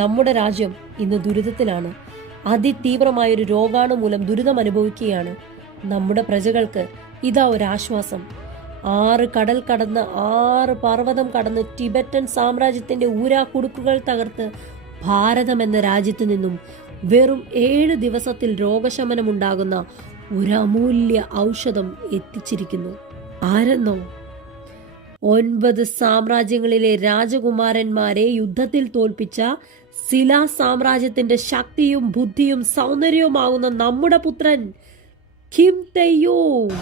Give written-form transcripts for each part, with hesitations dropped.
നമ്മുടെ രാജ്യം ഇന്ന് ദുരിതത്തിലാണ്. അതിതീവ്രമായൊരു രോഗാണു മൂലം ദുരിതം അനുഭവിക്കുകയാണ്. നമ്മുടെ പ്രജകൾക്ക് ഇതാ ഒരാശ്വാസം. 6 കടൽ കടന്ന് 6 പർവ്വതം കടന്ന് ടിബറ്റൻ സാമ്രാജ്യത്തിന്റെ ഊരാക്കുടുക്കുകൾ തകർത്ത് ഭാരതം എന്ന രാജ്യത്തു നിന്നും വെറും 7 ദിവസത്തിൽ രോഗശമനമുണ്ടാകുന്ന ഒരു അമൂല്യ ഔഷധം എത്തിച്ചിരിക്കുന്നു. ആരെന്നോ? 9 സാമ്രാജ്യങ്ങളിലെ രാജകുമാരന്മാരെ യുദ്ധത്തിൽ തോൽപ്പിച്ച ശിലാ സാമ്രാജ്യത്തിന്റെ ശക്തിയും ബുദ്ധിയും സൗന്ദര്യവുമാകുന്ന നമ്മുടെ പുത്രൻ കിം തെയ്യൂങ്.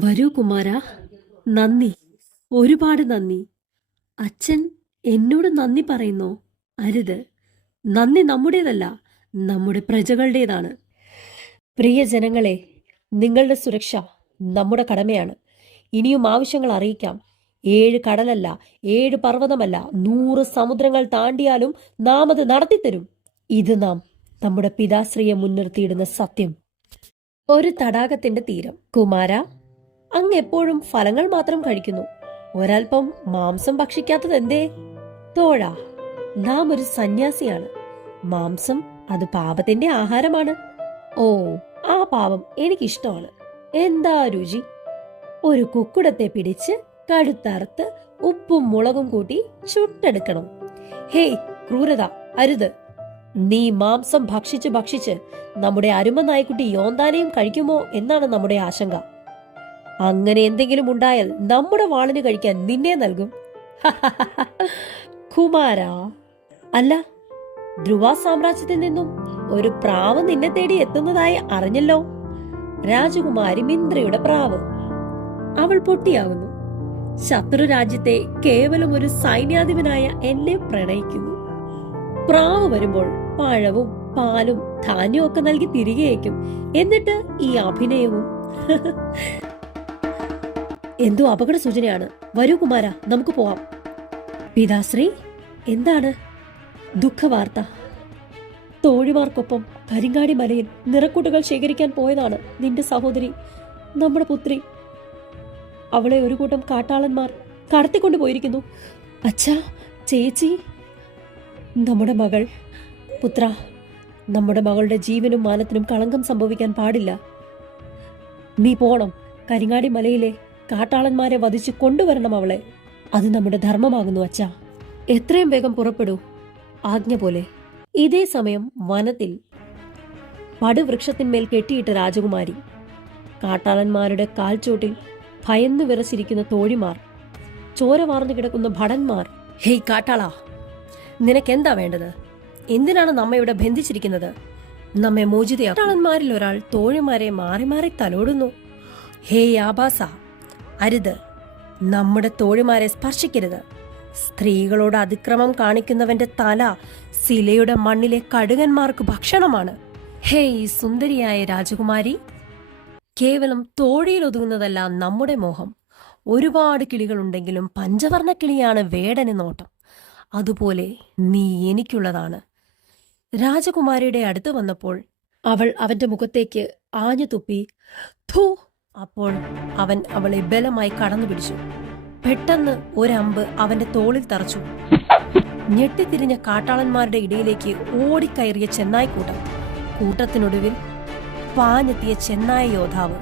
വരൂ കുമാര, നന്ദി, ഒരുപാട് നന്ദി. അച്ഛൻ എന്നോട് നന്ദി പറയുന്നോ? അരുത്. നന്ദി നമ്മുടേതല്ല, നമ്മുടെ പ്രജകളുടേതാണ്. പ്രിയ ജനങ്ങളെ, നിങ്ങളുടെ സുരക്ഷ നമ്മുടെ കടമയാണ്. ഇനിയും ആവശ്യങ്ങൾ അറിയിക്കാം. 7 കടലല്ല, 7 പർവ്വതമല്ല, 100 സമുദ്രങ്ങൾ താണ്ടിയാലും നാം അത് നടത്തിത്തരും. ഇത് നാം നമ്മുടെ പിതാശ്രീയെ മുൻനിർത്തിയിടുന്ന സത്യം. ഒരു തടാകത്തിന്റെ തീരം. കുമാര, അങ്ങ് എപ്പോഴും ഫലങ്ങൾ മാത്രം കഴിക്കുന്നു. ഒരൽപ്പം മാംസം ഭക്ഷിക്കാത്തത് എന്തേ? തോഴ, നാം ഒരു സന്യാസിയാണ്. മാംസം അത് പാപത്തിന്റെ ആഹാരമാണ്. ഓ, ആ പാപം എനിക്കിഷ്ടമാണ്. എന്താ രുചി! ഒരു കുക്കുടത്തെ പിടിച്ച് കഴുത്തറുത്ത് ഉപ്പും മുളകും കൂട്ടി ചുട്ടെടുക്കണം. ഹേയ് ക്രൂരത, അരുത്! നീ മാംസം ഭക്ഷിച്ച് ഭക്ഷിച്ച് നമ്മുടെ അരുമ നായ്ക്കുട്ടി യോന്താനെയും കഴിക്കുമോ എന്നാണ് നമ്മുടെ ആശങ്ക. അങ്ങനെ എന്തെങ്കിലും ഉണ്ടായാൽ നമ്മുടെ വാളിന് കഴിക്കാൻ നിന്നെ നൽകും. കുമാര, അല്ല, ധ്രുവ സാമ്രാജ്യത്തിൽ നിന്നും ഒരു പ്രാവ് നിന്നെ തേടി എത്തുന്നതായി അറിഞ്ഞല്ലോ. രാജകുമാരി മിന്ത്രയുടെ പ്രാവ്. അവൾ പൊട്ടിയാകുന്നു. ശത്രു രാജ്യത്തെ കേവലം ഒരു സൈന്യാധിപനായ എന്നെ പ്രണയിക്കുന്നു. പ്രാവ് വരുമ്പോൾ പഴവും പാലും ധാന്യവും ഒക്കെ നൽകി തിരികെ അയക്കും. എന്നിട്ട് ഈ അഭിനയവും. എന്തോ അപകട സൂചനയാണ്. വരൂ കുമാര, നമുക്ക് പോവാം. പിതാശ്രീ, എന്താണ്? ദുഃഖവാർത്ത. തോഴിമാർക്കൊപ്പം കരിങ്ങാടി മലയിൽ നിറക്കൂട്ടുകൾ ശേഖരിക്കാൻ പോയതാണ് നിന്റെ സഹോദരി, നമ്മുടെ പുത്രി. അവളെ ഒരു കൂട്ടം കാട്ടാളന്മാർ കടത്തിക്കൊണ്ടു പോയിരിക്കുന്നു. അച്ഛാ, ചേച്ചി, നമ്മുടെ മകൾ. പുത്ര, നമ്മുടെ മകളുടെ ജീവനും മാനത്തിനും കളങ്കം സംഭവിക്കാൻ പാടില്ല. നീ പോണം. കരിങ്ങാടി മലയിലെ കാട്ടാളന്മാരെ വധിച്ച് കൊണ്ടുവരണം അവളെ. അത് നമ്മുടെ ധർമ്മമാകുന്നു അച്ഛാ. എത്രയും വേഗം പുറപ്പെടൂ, ആജ്ഞ പോലെ. ഇതേ സമയം വനത്തിൽ പടുവൃക്ഷത്തിന്മേൽ കെട്ടിയിട്ട രാജകുമാരി, കാട്ടാളന്മാരുടെ കാൽച്ചോട്ടിൽ ഭയന്നു വിറച്ചിരിക്കുന്ന തോഴിമാർ, ചോര വാർന്നു കിടക്കുന്ന ഭടന്മാർ. ഹേയ് കാട്ടാള, നിനക്കെന്താ വേണ്ടത്? എന്തിനാണ് നമ്മെ ഇവിടെ ബന്ധിച്ചിരിക്കുന്നത്? നമ്മെ മോചിതയാ. കാട്ടാളന്മാരിൽ ഒരാൾ തോഴിമാരെ മാറി മാറി തലോടുന്നു. ഹേയ് ആഭാസ, അരുത്! നമ്മുടെ തോഴിമാരെ സ്പർശിക്കരുത്. സ്ത്രീകളോട് അതിക്രമം കാണിക്കുന്നവന്റെ തല ശിലയുടെ മണ്ണിലെ കടുകന്മാർക്ക് ഭക്ഷണമാണ്. ഹേയ് സുന്ദരിയായ രാജകുമാരി, കേവലം തോഴിയിൽ ഒതുങ്ങുന്നതല്ല നമ്മുടെ മോഹം. ഒരുപാട് കിളികളുണ്ടെങ്കിലും പഞ്ചവർണ്ണ കിളിയാണ് വേടന് നോട്ടം. അതുപോലെ നീ എനിക്കുള്ളതാണ്. രാജകുമാരിയുടെ അടുത്ത് വന്നപ്പോൾ അവൾ അവന്റെ മുഖത്തേക്ക് ആഞ്ഞു തുപ്പി. ഥൂ! അപ്പോൾ അവൻ അവളെ ബലമായി കടന്നു പിടിച്ചു. പെട്ടെന്ന് ഒരമ്പ് അവന്റെ തോളിൽ തറച്ചു. ഞെട്ടിത്തിരിഞ്ഞ കാട്ടാളന്മാരുടെ ഇടയിലേക്ക് ഓടിക്കയറിയ ചെന്നായ്ക്കൂട്ടം. കൂട്ടത്തിനൊടുവിൽ പാഞ്ഞെത്തിയ ചെന്നായ യോദ്ധാവ്.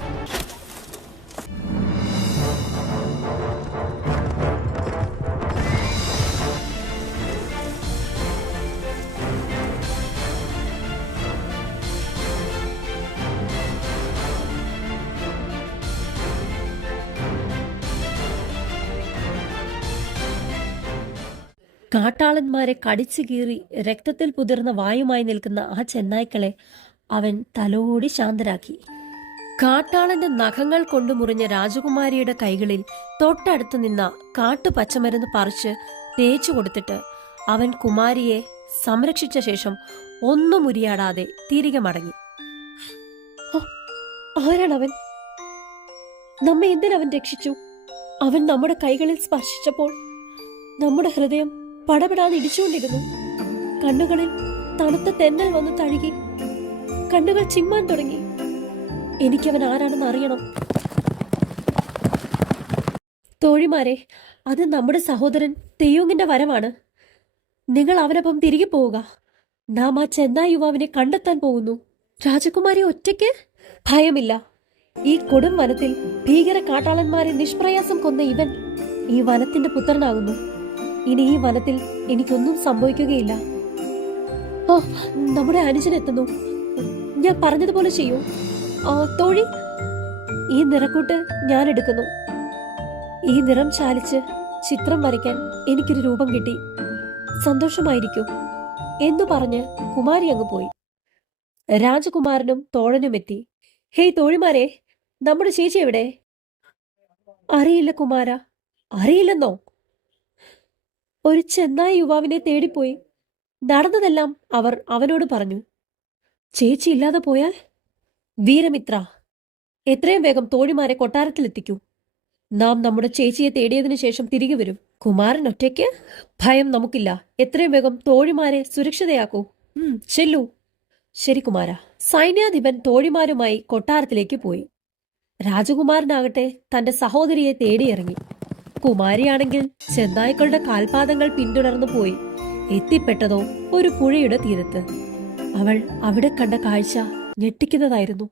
കാട്ടാളന്മാരെ കടിച്ചു കീറി രക്തത്തിൽ പുതിർന്ന വായുമായി നിൽക്കുന്ന ആ ചെന്നായ്ക്കളെ അവൻ തലോടി ശാന്തരാക്കി. കാട്ടാളന്റെ നഖങ്ങൾ കൊണ്ടു മുറിഞ്ഞ രാജകുമാരിയുടെ കൈകളിൽ തൊട്ടടുത്ത് നിന്ന കാട്ടുപച്ചമരുന്ന് പറിച്ച് തേച്ചു കൊടുത്തിട്ട് അവൻ കുമാരിയെ സംരക്ഷിച്ച ശേഷം ഒന്നും ഉരിയാടാതെ തിരികെ മടങ്ങി. ആ, ആരാണവൻ? നമ്മെ എന്തിനവൻ രക്ഷിച്ചു? അവൻ നമ്മുടെ കൈകളിൽ സ്പർശിച്ചപ്പോൾ നമ്മുടെ ഹൃദയം പടപെടാതെ ഇടിച്ചുകൊണ്ടിരുന്നു. കണ്ണുകളിൽ തണുത്ത തെന്നൽ വന്ന് തഴുകി. കണ്ണുകൾ ചിമ്മാൻ തുടങ്ങി. എനിക്കവൻ ആരാണെന്ന് അറിയണം. തോഴിമാരെ, അത് നമ്മുടെ സഹോദരൻ തെയ്യോങ്ങിന്റെ വരമാണ്. നിങ്ങൾ അവനൊപ്പം തിരികെ പോവുക. നാം ആ ചെന്നായ് യുവാവിനെ കണ്ടെത്താൻ പോകുന്നു. രാജകുമാരി ഒറ്റയ്ക്ക്? ഭയമില്ല. ഈ കൊടും വനത്തിൽ ഭീകര കാട്ടാളന്മാരെ നിഷ്പ്രയാസം കൊന്ന ഇവൻ ഈ വനത്തിന്റെ പുത്രനാകുന്നു. ഇനി ഈ വനത്തിൽ എനിക്കൊന്നും സംഭവിക്കുകയില്ല. ഓ, നമ്മുടെ അനുജനെത്തുന്നു. ഞാൻ പറഞ്ഞതുപോലെ ചെയ്യൂ. തോഴി, ഈ നിറക്കൂട്ട് ഞാൻ എടുക്കുന്നു. ഈ നിറം ചാലിച്ച് ചിത്രം വരയ്ക്കാൻ എനിക്കൊരു രൂപം കിട്ടി. സന്തോഷമായിരിക്കൂ എന്നു പറഞ്ഞ് കുമാരി അങ്ങ് പോയി. രാജകുമാരനും തോഴനും എത്തി. ഹേയ് തോഴിമാരെ, നമ്മുടെ ചേച്ചി എവിടെ? അറിയില്ല കുമാര. അറിയില്ലെന്നോ? ഒരു ചെന്നായ് യുവാവിനെ തേടിപ്പോയി. നടന്നതെല്ലാം അവർ അവനോട് പറഞ്ഞു. ചേച്ചി ഇല്ലാതെ പോയാൽ? വീരമിത്ര, എത്രയും വേഗം തോഴിമാരെ കൊട്ടാരത്തിലെത്തിക്കൂ. നാം നമ്മുടെ ചേച്ചിയെ തേടിയതിനു ശേഷം തിരികെ വരും. കുമാരൻ ഒറ്റയ്ക്ക്? ഭയം നമുക്കില്ല. എത്രയും വേഗം തോഴിമാരെ സുരക്ഷിതയാക്കൂ. ചെല്ലൂ. ശരി കുമാര. സൈന്യാധിപൻ തോഴിമാരുമായി കൊട്ടാരത്തിലേക്ക് പോയി. രാജകുമാരനാകട്ടെ തന്റെ സഹോദരിയെ തേടിയിറങ്ങി. കുമാരിയാണെങ്കിൽ ചെന്നായ്ക്കളുടെ കാൽപാദങ്ങൾ പിന്തുടർന്നു പോയി. എത്തിപ്പെട്ടതോ ഒരു പുഴയുടെ തീരത്ത്. അവൾ അവിടെ കണ്ട കാഴ്ച ഞെട്ടിക്കുന്നതായിരുന്നു.